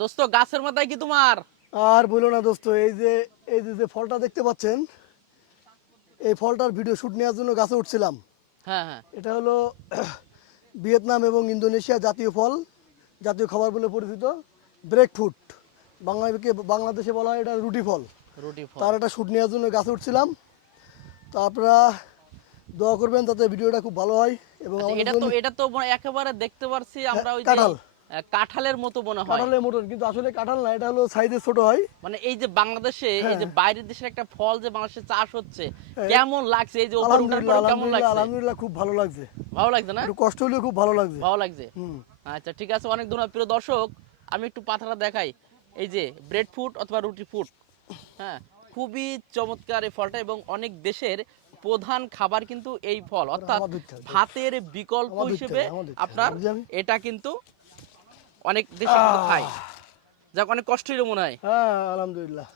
দোস্ত গাছের মাথায় কি তোমার? আর বলো না দোস্ত, এই যে ফলটা দেখতে পাচ্ছেন, এই ফলটার ভিডিও শুট নেওয়ার জন্য গাছে উঠছিলাম। হ্যাঁ হ্যাঁ। এটা হলো ভিয়েতনাম এবং ইন্দোনেশিয়া জাতীয় ফল, জাতীয় খাবার বলে পরিচিত, ব্রেকফ্রুট। বাংলাদেশে বলা হয় এটা রুটি ফল। রুটি ফল। তার একটা শুট নেওয়ার জন্য গাছে উঠছিলাম। তো আপনারা দোয়া করবেন যাতে ভিডিওটা খুব ভালো হয় এবং আচ্ছা, আমাদের এটা তো জন্য। এটা তো একেবারে দেখতে পারছি আমরা ওই যে কাঁঠাল, কাঁঠালের মতো মনে হয়। কাঁঠালের মতন, কিন্তু আসলে কাঁঠাল না, এটা হলো সাইজে ছোট হয়। মানে এই যে বাংলাদেশে এই যে হ্যাঁ। বাইরের দেশের একটা ফল যে বাংলাদেশে চাষ হচ্ছে, হ্যাঁ। কেমন লাগছে এই যে উপরে উঠার আলহামদুলিল্লাহ, পরে কেমন আলহামদুলিল্লাহ, লাগছে? আলহামদুলিল্লাহ, খুব ভালো লাগছে। ভালো লাগছে না? একটু কষ্ট হলেও খুব ভালো লাগছে। ভালো লাগছে। হুম। আচ্ছা ঠিক আছে, অনেক ধন্যবাদ প্রিয় দর্শক। আমি একটু পাতাটা দেখাই। এই যে ব্রেড ফুড অথবা রুটি ফুড, হ্যাঁ, খুবই চমৎকার এই ফলটা এবং অনেক দেশের প্রধান খাবার কিন্তু এই ফল, অর্থাৎ আমার দুধ খাবে, ভাতের বিকল্প আমার দুধ হিসেবে খাবে, আমার দুধ খাবে, আপনার বুঝলি আমি? এটা কিন্তু অনেক দেশে কিন্তু খায়। যাক, অনেক কষ্ট হলো মনে হয়। হ্যাঁ, আলহামদুলিল্লাহ।